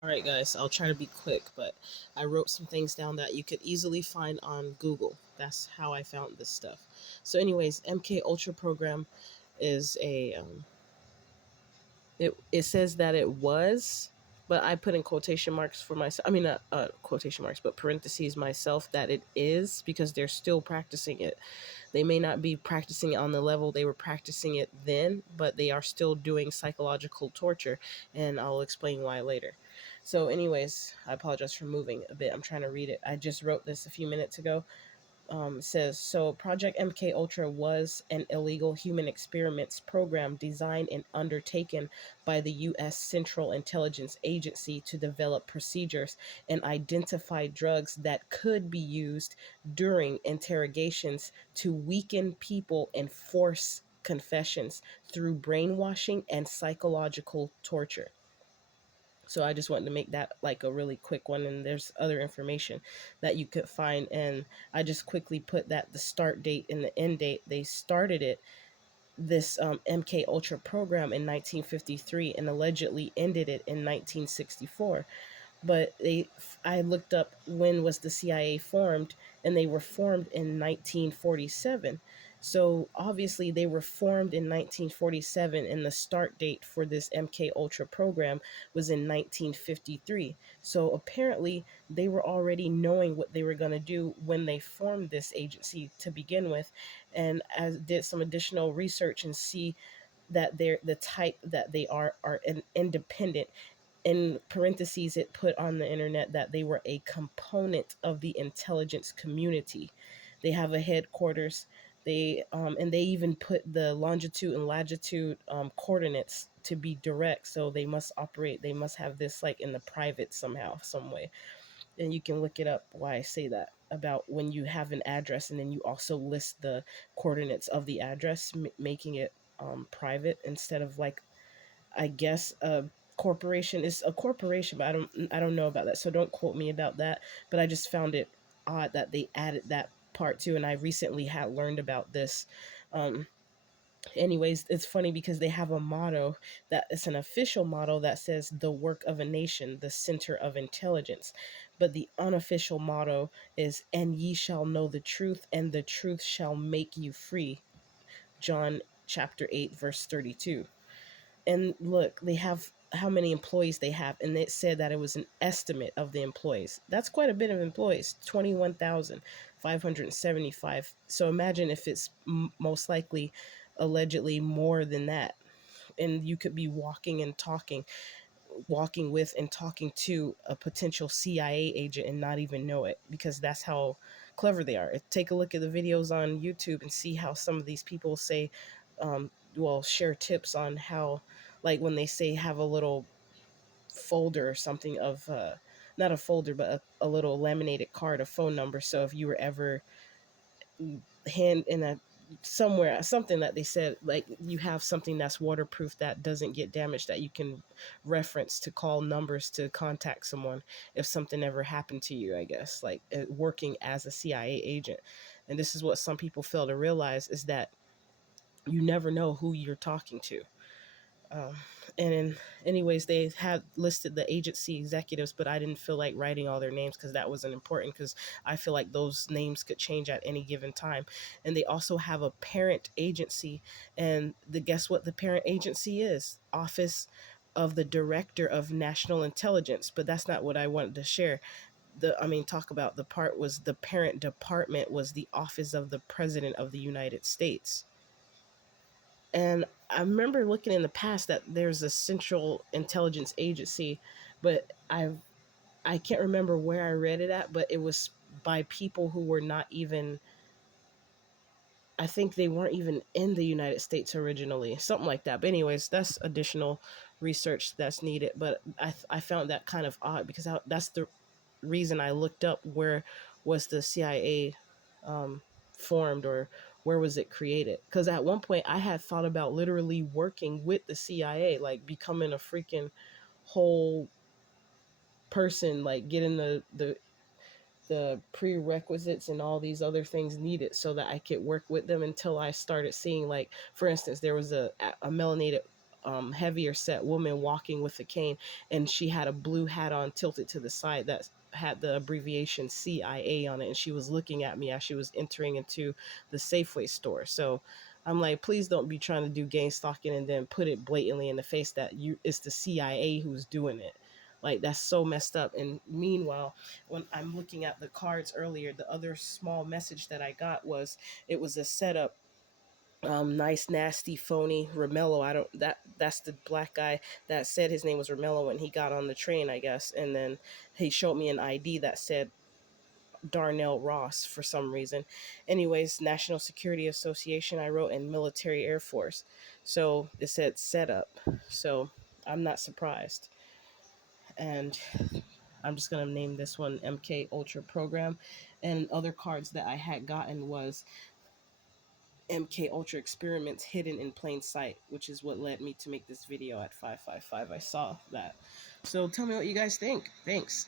All right, guys, I'll try to be quick, but I wrote some things down that you could easily find on Google. That's how I found this stuff. So, anyways, MK Ultra program is it says that it was, but I put in quotation marks for myself. I mean, not quotation marks, but parentheses myself that it is because they're still practicing it. They may not be practicing it on the level they were practicing it then, but they are still doing psychological torture, and I'll explain why later. So, anyways, I apologize for moving a bit. I'm trying to read it. I just wrote this a few minutes ago. Says so. Project MK Ultra was an illegal human experiments program designed and undertaken by the U.S. Central Intelligence Agency to develop procedures and identify drugs that could be used during interrogations to weaken people and force confessions through brainwashing and psychological torture. So I just wanted to make that like a really quick one, and there's other information that you could find. And I just quickly put that the start date and the end date. They started it, this MK Ultra program, in 1953 and allegedly ended it in 1964. But I looked up when was the CIA formed, and they were formed in 1947. So obviously they were formed in 1947, and the start date for this MK Ultra program was in 1953. So apparently they were already knowing what they were going to do when they formed this agency to begin with. And as did some additional research and see that they're the type that they are an independent. In parentheses, it put on the internet that they were a component of the intelligence community. They have a headquarters. And they even put the longitude and latitude coordinates to be direct. So they must operate. They must have this like in the private somehow, some way. And you can look it up why I say that about when you have an address and then you also list the coordinates of the address, making it private instead of like, I guess, a corporation is a corporation, but I don't know about that. So don't quote me about that. But I just found it odd that they added that part too, and I recently had learned about this. Um, Anyways, it's funny because they have a motto that it's an official motto that says the work of a nation, the center of intelligence. But the unofficial motto is, and ye shall know the truth, and the truth shall make you free. John chapter 8, verse 32. And look, they have how many employees they have, and it said that it was an estimate of the employees. That's quite a bit of employees, 21,575. So imagine if it's most likely allegedly more than that. And you could be walking with and talking to a potential CIA agent and not even know it, because that's how clever they are. Take a look at the videos on YouTube and see how some of these people say, share tips on how, like when they say have a little folder or something of, not a folder, but a little laminated card, a phone number. So if you were ever hand in a somewhere something that they said, like you have something that's waterproof that doesn't get damaged, that you can reference to call numbers to contact someone if something ever happened to you, I guess, like working as a CIA agent. And this is what some people fail to realize, is that you never know who you're talking to. um, anyways, they had listed the agency executives, but I didn't feel like writing all their names because that wasn't important, because I feel like those names could change at any given time. And they also have a parent agency, and guess what the parent agency is? Office of the Director of National Intelligence. But that's not what I wanted to share. Talk about the part was the parent department was the Office of the President of the United States. And I remember looking in the past that there's a Central Intelligence Agency, but I can't remember where I read it at, but it was by people who were not even, I think they weren't even in the United States originally, something like that. But anyways, that's additional research that's needed. But I found that kind of odd because that's the reason I looked up where was the CIA formed, or where was it created. Because at one point I had thought about literally working with the CIA, like becoming a freaking whole person, like getting the prerequisites and all these other things needed so that I could work with them, until I started seeing, like, for instance, there was a melanated heavier set woman walking with a cane, and she had a blue hat on tilted to the side that had the abbreviation CIA on it, and she was looking at me as she was entering into the Safeway store. So I'm like, please don't be trying to do gang stalking and then put it blatantly in the face that it's the CIA who's doing it. Like, that's so messed up. And meanwhile, when I'm looking at the cards earlier, the other small message that I got was, it was a setup. Nice, nasty, phony Romello. I don't that's the black guy that said his name was Romello when he got on the train, I guess. And then he showed me an ID that said Darnell Ross for some reason. Anyways, National Security Association, I wrote, in Military Air Force. So it said setup. So I'm not surprised. And I'm just gonna name this one MK Ultra Program. And other cards that I had gotten was MK Ultra Experiments Hidden in Plain Sight, which is what led me to make this video at 555. I saw that. So tell me what you guys think. Thanks.